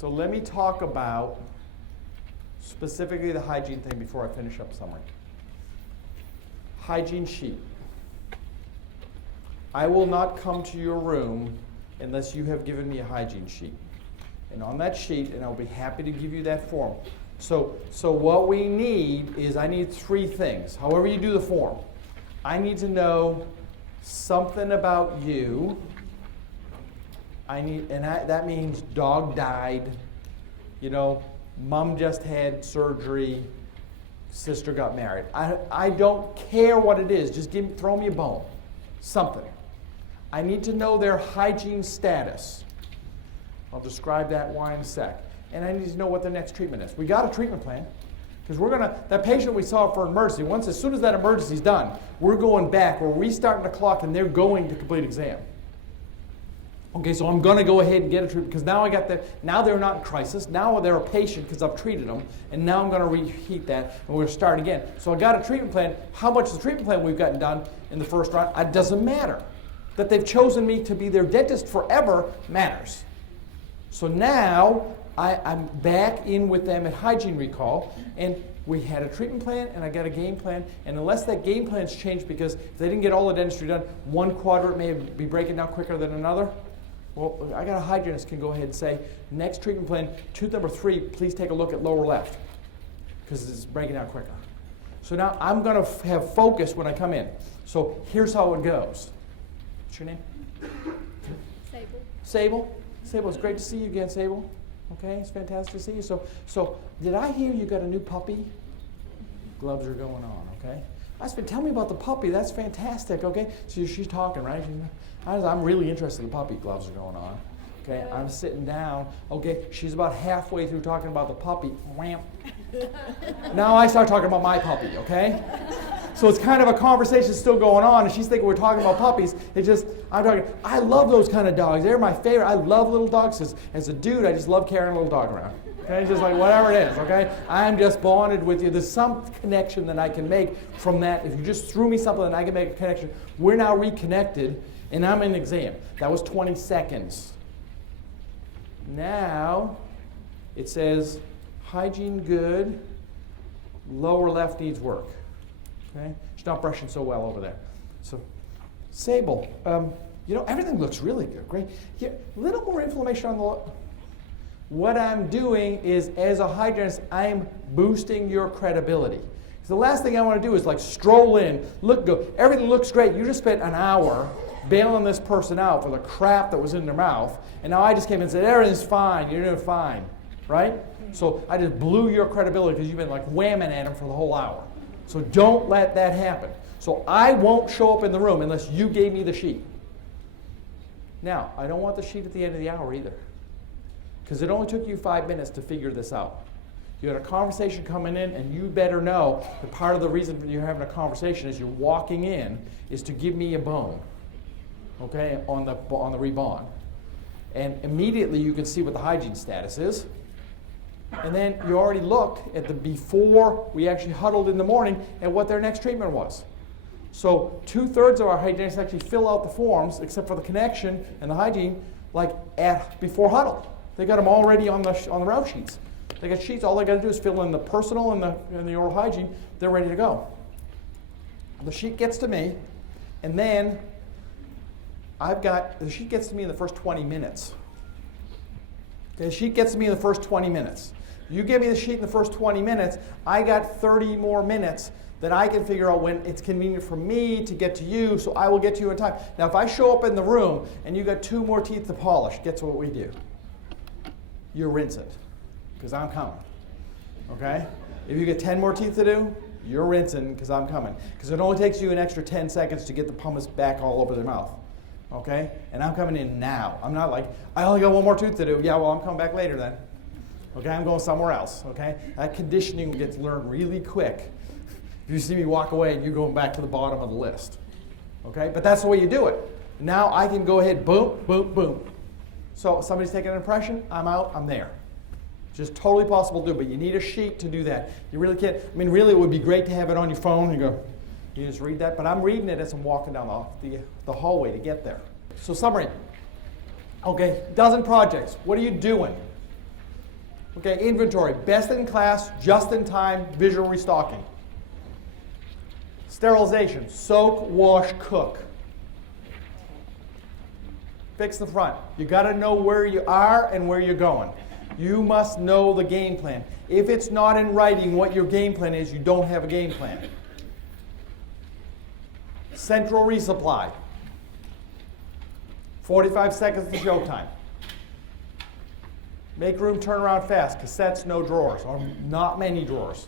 So let me talk about specifically the hygiene thing before I finish up summary. Hygiene sheet. I will not come to your room unless you have given me a hygiene sheet. And on that sheet, and I'll be happy to give you that form. So what we need is, I need three things. However you do the form. I need to know something about you. That means dog died, mom just had surgery, sister got married. I don't care what it is. Just throw me a bone, something. I need to know their hygiene status. I'll describe that why in a sec. And I need to know what the next treatment is. We got a treatment plan. Because that patient we saw for emergency, as soon as that emergency is done, we're going back, we're restarting the clock, and they're going to complete exam. Okay, so I'm going to go ahead and get a treatment, because now they're not in crisis, now they're a patient because I've treated them, and now I'm going to reheat that, and we're starting again. So I got a treatment plan. How much of the treatment plan we've gotten done in the first round, it doesn't matter. That they've chosen me to be their dentist forever matters. So now I'm back in with them at Hygiene Recall, and we had a treatment plan, and I got a game plan, and unless that game plan's changed, because if they didn't get all the dentistry done, one quadrant may be breaking down quicker than another, well, I got a hygienist can go ahead and say, next treatment plan, tooth number 3, please take a look at lower left, because it's breaking down quicker. So now I'm going to have focus when I come in. So here's how it goes. What's your name? Sable. Sable, it's great to see you again, Sable. Okay, it's fantastic to see you. So did I hear you got a new puppy? Gloves are going on, okay? I said, tell me about the puppy. That's fantastic, okay? So she's talking, right? I'm really interested in the puppy. Gloves are going on. Okay, I'm sitting down. Okay, she's about halfway through talking about the puppy. Wham. Now I start talking about my puppy, okay? So it's kind of a conversation still going on, and she's thinking we're talking about puppies. I love those kind of dogs. They're my favorite. I love little dogs. As a dude, I just love carrying a little dog around. Okay, just like whatever it is, okay? I'm just bonded with you. There's some connection that I can make from that. If you just threw me something and I can make a connection, we're now reconnected, and I'm in exam. That was 20 seconds. Now, it says, hygiene good, lower left needs work. Okay? She's not brushing so well over there. So, Sable, everything looks really good, great. Yeah, a little more inflammation on the What I'm doing is, as a hygienist, I'm boosting your credibility. So the last thing I want to do is stroll in, look good, everything looks great. You just spent an hour bailing this person out for the crap that was in their mouth, and now I just came in and said, everything's fine, you're doing fine, right? So I just blew your credibility because you've been whamming at him for the whole hour. So don't let that happen. So I won't show up in the room unless you gave me the sheet. Now, I don't want the sheet at the end of the hour either, because it only took you 5 minutes to figure this out. You had a conversation coming in, and you better know that part of the reason you're having a conversation is you're walking in is to give me a bone, okay, on the rebond. And immediately you can see what the hygiene status is. And then you already looked at before we actually huddled in the morning at what their next treatment was. So 2/3 of our hygienists actually fill out the forms, except for the connection and the hygiene, before huddle. They got them already on the route sheets. They got sheets. All they got to do is fill in the personal and the oral hygiene. They're ready to go. The sheet gets to me, and then the sheet gets to me in the first 20 minutes. Okay, the sheet gets to me in the first 20 minutes. You give me the sheet in the first 20 minutes, I got 30 more minutes that I can figure out when it's convenient for me to get to you, so I will get to you in time. Now, if I show up in the room and you got 2 more teeth to polish, guess what we do? You rinse it, because I'm coming, okay? If you get 10 more teeth to do, you're rinsing, because I'm coming. Because it only takes you an extra 10 seconds to get the pumice back all over their mouth, okay? And I'm coming in now. I'm not I only got 1 more tooth to do. Yeah, well, I'm coming back later then. Okay, I'm going somewhere else, okay? That conditioning gets learned really quick. If you see me walk away and you're going back to the bottom of the list, okay? But that's the way you do it. Now I can go ahead, boom, boom, boom. So somebody's taking an impression, I'm out, I'm there. Just totally possible to do, but you need a sheet to do that. You really can't, really it would be great to have it on your phone and you just read that, but I'm reading it as I'm walking down the hallway to get there. So summary. Okay, dozen projects. What are you doing? Okay, inventory. Best in class, just in time, visual restocking. Sterilization. Soak, wash, cook. Fix the front. You got to know where you are and where you're going. You must know the game plan. If it's not in writing what your game plan is, you don't have a game plan. Central resupply. 45 seconds to showtime. Make room, turn around fast. Cassettes, no drawers, or not many drawers.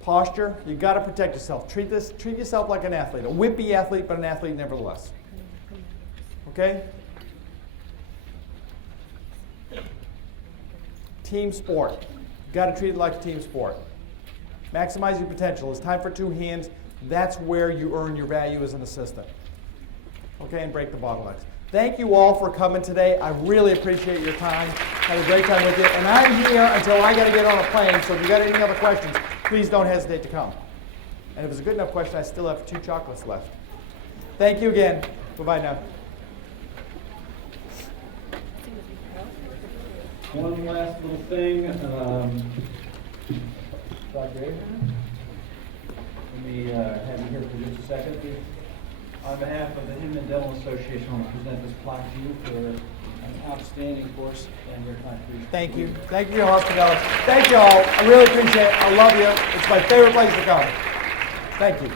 Posture, you got to protect yourself. Treat yourself like an athlete. A wimpy athlete, but an athlete nevertheless. Okay? Team sport. You got to treat it like a team sport. Maximize your potential. It's time for two hands. That's where you earn your value as an assistant. Okay, and break the bottlenecks. Thank you all for coming today. I really appreciate your time. Had a great time with you. And I'm here until I got to get on a plane, so if you got any other questions, please don't hesitate to come. And if it's a good enough question, I still have 2 chocolates left. Thank you again. Bye-bye now. One last little thing. Dr. Ahearn, let me have you here for just a second. On behalf of the Hygiene Dental Association, I want to present this plaque to you for an outstanding course and your contribution. Thank you. Thank you for your hospitality. Thank you all. I really appreciate it. I love you. It's my favorite place to come. Thank you.